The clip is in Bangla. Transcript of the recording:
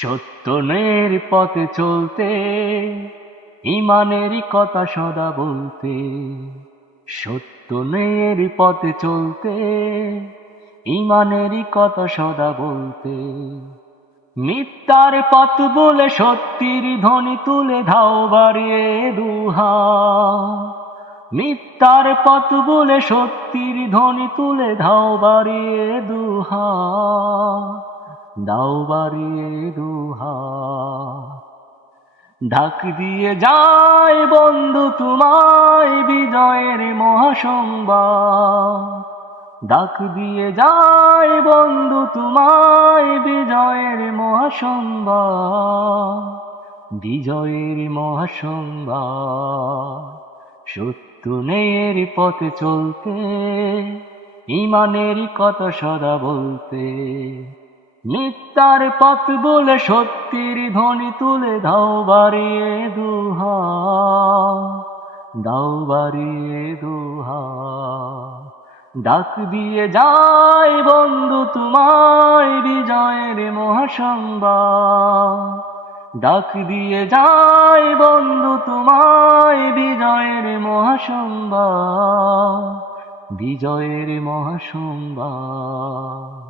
সত্যনের পথে চলতে, ইমানেরই কথা সদা বলতে। সত্যনের পথে চলতে, ইমানেরই কথা সদা বলতে। মিথ্যার পথ বলে সত্যির ধ্বনি তুলে ধাও বাড়িয়ে দুহাত। মিথ্যার পথ বলে সত্যির ধ্বনি তুলে ধাও বাড়িয়ে দুহাত, দাও বাড়িয়ে দুহাত। ডাক দিয়ে যায় বন্ধু তোমায় বিজয়ের মহাসংবাদ। ডাক দিয়ে যায় বন্ধু তোমায় বিজয়ের মহাসংবাদ, বিজয়ের মহাসংবাদ। সত্যনের পথে চলতে, ইমানের কথা সদা বলতে। মিথ্যার পথ বলে সত্যির ধ্বনি তুলে দাও বাড়িয়ে দুহাত, দাও বাড়িয়ে দুহাত। ডাক দিয়ে যায় বন্ধু তোমায় বিজয়ের মহাসংবাদ। ডাক দিয়ে যায় বন্ধু তোমায় বিজয়ের মহাসংবাদ, বিজয়ের মহাসংবাদ।